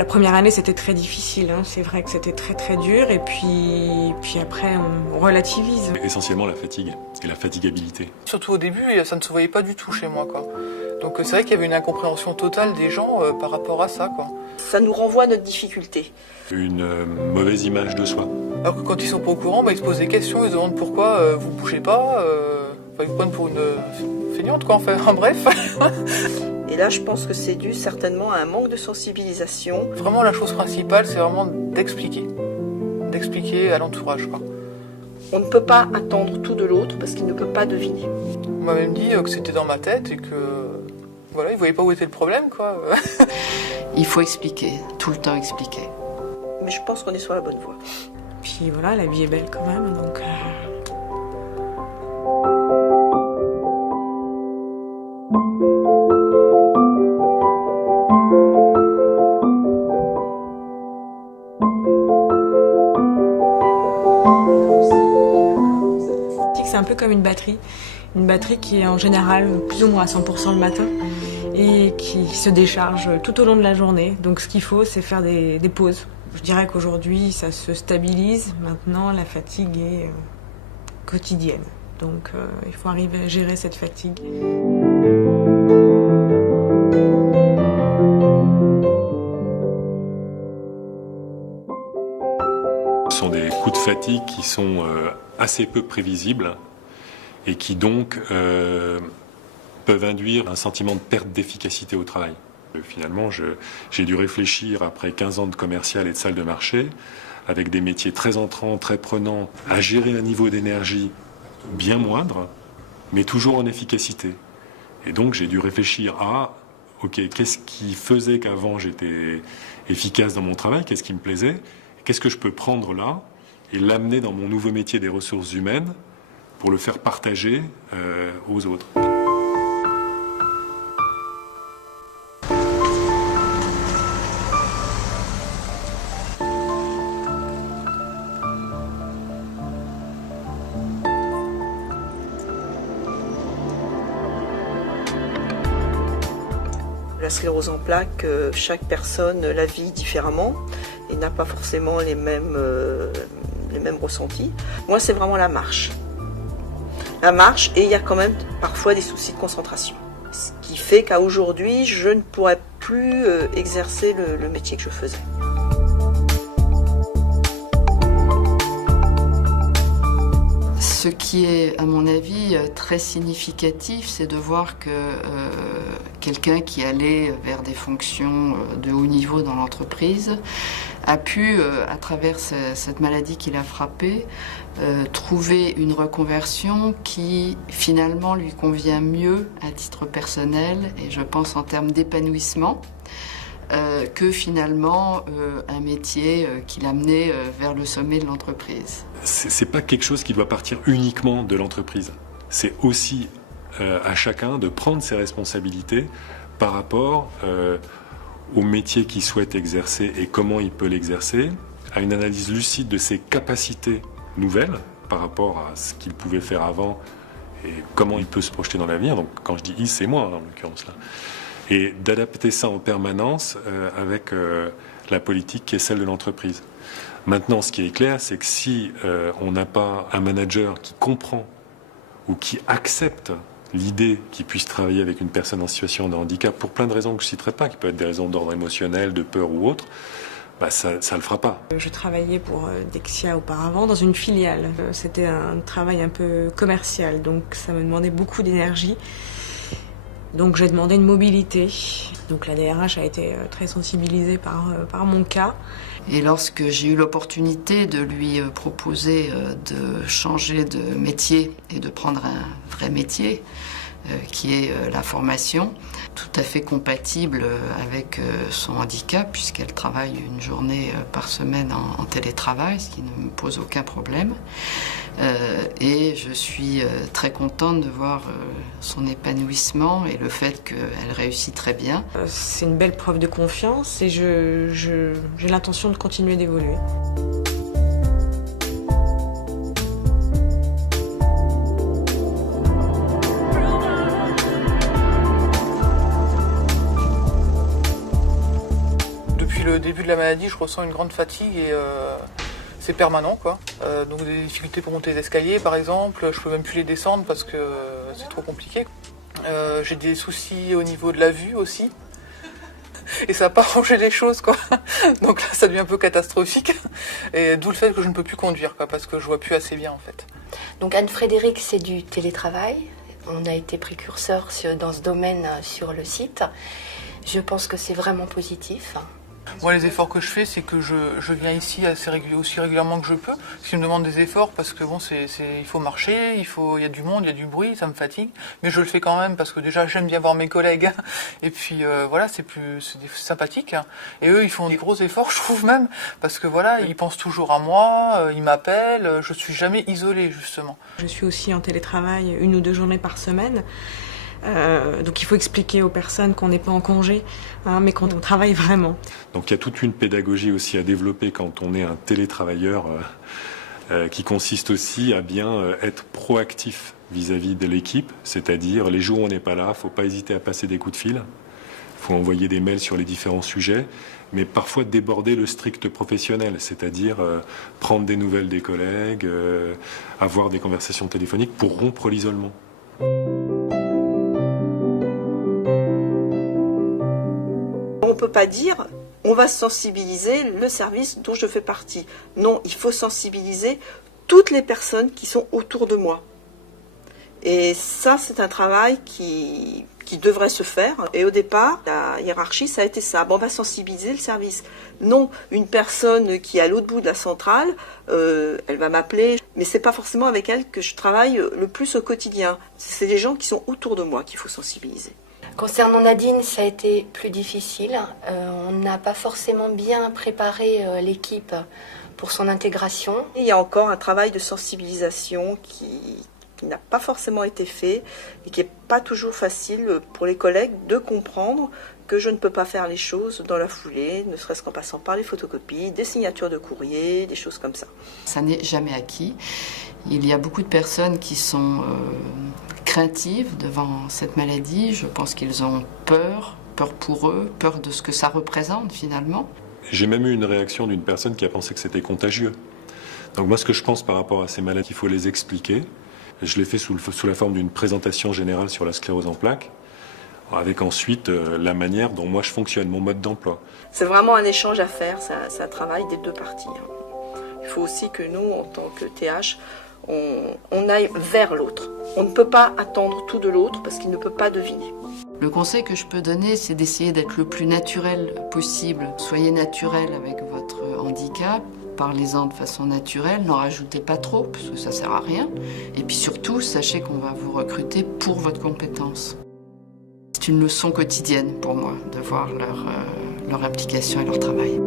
La première année, c'était très difficile, hein. C'est vrai que c'était très très dur, et puis après, on relativise. Essentiellement la fatigue et la fatigabilité. Surtout au début, ça ne se voyait pas du tout chez moi, quoi. Donc c'est vrai qu'il y avait une incompréhension totale des gens par rapport à ça, quoi. Ça nous renvoie à notre difficulté. Une mauvaise image de soi. Alors que quand ils sont pas au courant, ils se posent des questions, ils se demandent pourquoi vous bougez pas, ils vous prennent pour une feignante, quoi, enfin, bref. Et là, je pense que c'est dû certainement à un manque de sensibilisation. Vraiment, la chose principale, c'est vraiment d'expliquer à l'entourage, quoi. On ne peut pas attendre tout de l'autre parce qu'il ne peut pas deviner. On m'a même dit que c'était dans ma tête et que voilà, ils voyaient pas où était le problème, quoi. Il faut expliquer, tout le temps expliquer. Mais je pense qu'on est sur la bonne voie. Puis voilà, la vie est belle quand même, donc... C'est un peu comme une batterie qui est en général plus ou moins à 100% le matin et qui se décharge tout au long de la journée. Donc ce qu'il faut, c'est faire des pauses. Je dirais qu'aujourd'hui, ça se stabilise. Maintenant, la fatigue est quotidienne. Donc il faut arriver à gérer cette fatigue. Ce sont des coups de fatigue qui sont assez peu prévisibles et qui donc peuvent induire un sentiment de perte d'efficacité au travail. Finalement, j'ai dû réfléchir après 15 ans de commercial et de salle de marché, avec des métiers très entrants, très prenants, à gérer un niveau d'énergie bien moindre, mais toujours en efficacité. Et donc j'ai dû réfléchir à, ok, qu'est-ce qui faisait qu'avant j'étais efficace dans mon travail, qu'est-ce qui me plaisait, qu'est-ce que je peux prendre là et l'amener dans mon nouveau métier des ressources humaines pour le faire partager aux autres. La sclérose en plaques, chaque personne la vit différemment et n'a pas forcément les mêmes ressentis. Moi, c'est vraiment la marche. La marche, et il y a quand même parfois des soucis de concentration. Ce qui fait qu'à aujourd'hui, je ne pourrais plus exercer le métier que je faisais. Ce qui est, à mon avis, très significatif, c'est de voir que quelqu'un qui allait vers des fonctions de haut niveau dans l'entreprise a pu, à travers cette maladie qui l'a frappé, trouver une reconversion qui finalement lui convient mieux à titre personnel et je pense en termes d'épanouissement que finalement un métier qui l'amenait vers le sommet de l'entreprise. C'est pas quelque chose qui doit partir uniquement de l'entreprise. C'est aussi à chacun de prendre ses responsabilités par rapport au métier qu'il souhaite exercer et comment il peut l'exercer, à une analyse lucide de ses capacités nouvelles par rapport à ce qu'il pouvait faire avant et comment il peut se projeter dans l'avenir. Donc quand je dis « il », c'est moi en l'occurrence là. Et d'adapter ça en permanence avec la politique qui est celle de l'entreprise. Maintenant, ce qui est clair, c'est que si on n'a pas un manager qui comprend ou qui accepte l'idée qu'il puisse travailler avec une personne en situation de handicap, pour plein de raisons que je ne citerai pas, qui peuvent être des raisons d'ordre émotionnel, de peur ou autre, ça ne le fera pas. Je travaillais pour Dexia auparavant dans une filiale. C'était un travail un peu commercial, donc ça me demandait beaucoup d'énergie. Donc j'ai demandé une mobilité. Donc la DRH a été très sensibilisée par mon cas. Et lorsque j'ai eu l'opportunité de lui proposer de changer de métier et de prendre un vrai métier, qui est la formation, tout à fait compatible avec son handicap, puisqu'elle travaille une journée par semaine en télétravail, ce qui ne me pose aucun problème. Et je suis très contente de voir son épanouissement et le fait qu'elle réussit très bien. C'est une belle preuve de confiance et j'ai l'intention de continuer d'évoluer. le début de la maladie, je ressens une grande fatigue et c'est permanent, quoi. Donc des difficultés pour monter les escaliers, par exemple. Je peux même plus les descendre parce que c'est trop compliqué. J'ai des soucis au niveau de la vue aussi. Et ça n'a pas arrangé les choses, quoi. Donc là, ça devient un peu catastrophique. Et d'où le fait que je ne peux plus conduire, quoi, parce que je vois plus assez bien, en fait. Donc Anne-Frédérique, c'est du télétravail. On a été précurseur dans ce domaine sur le site. Je pense que c'est vraiment positif. Moi, les efforts que je fais, c'est que je viens ici aussi régulièrement que je peux. Ce qui me demande des efforts parce que bon, il faut marcher, il y a du monde, il y a du bruit, ça me fatigue. Mais je le fais quand même parce que déjà, j'aime bien voir mes collègues. Et puis voilà, c'est sympathique. Et eux, ils font des gros efforts, je trouve même, parce que voilà, ils pensent toujours à moi, ils m'appellent. Je suis jamais isolée, justement. Je suis aussi en télétravail 1 ou 2 journées par semaine. Donc il faut expliquer aux personnes qu'on n'est pas en congé, mais qu'on travaille vraiment. Donc il y a toute une pédagogie aussi à développer quand on est un télétravailleur qui consiste aussi à bien être proactif vis-à-vis de l'équipe, c'est-à-dire les jours où on n'est pas là, il ne faut pas hésiter à passer des coups de fil, il faut envoyer des mails sur les différents sujets, mais parfois déborder le strict professionnel, c'est-à-dire prendre des nouvelles des collègues, avoir des conversations téléphoniques pour rompre l'isolement. On ne peut pas dire on va sensibiliser le service dont je fais partie. Non, il faut sensibiliser toutes les personnes qui sont autour de moi. Et ça, c'est un travail qui devrait se faire. Et au départ, la hiérarchie, ça a été ça. Bon, on va sensibiliser le service. Non, une personne qui est à l'autre bout de la centrale, elle va m'appeler, mais c'est pas forcément avec elle que je travaille le plus au quotidien. C'est les gens qui sont autour de moi qu'il faut sensibiliser. Concernant Nadine, ça a été plus difficile. On n'a pas forcément bien préparé l'équipe pour son intégration. Il y a encore un travail de sensibilisation qui n'a pas forcément été fait et qui n'est pas toujours facile pour les collègues de comprendre que je ne peux pas faire les choses dans la foulée, ne serait-ce qu'en passant par les photocopies, des signatures de courrier, des choses comme ça. Ça n'est jamais acquis. Il y a beaucoup de personnes qui sont craintives devant cette maladie. Je pense qu'ils ont peur pour eux, peur de ce que ça représente finalement. J'ai même eu une réaction d'une personne qui a pensé que c'était contagieux. Donc moi, ce que je pense par rapport à ces maladies, il faut les expliquer. Je l'ai fait sous la forme d'une présentation générale sur la sclérose en plaques, avec ensuite la manière dont moi je fonctionne, mon mode d'emploi. C'est vraiment un échange à faire, c'est un travail des deux parties. Il faut aussi que nous, en tant que TH, on aille vers l'autre. On ne peut pas attendre tout de l'autre parce qu'il ne peut pas deviner. Le conseil que je peux donner, c'est d'essayer d'être le plus naturel possible. Soyez naturel avec votre handicap. Parlez-en de façon naturelle, n'en rajoutez pas trop, parce que ça sert à rien. Et puis surtout, sachez qu'on va vous recruter pour votre compétence. C'est une leçon quotidienne pour moi de voir leur implication et leur travail.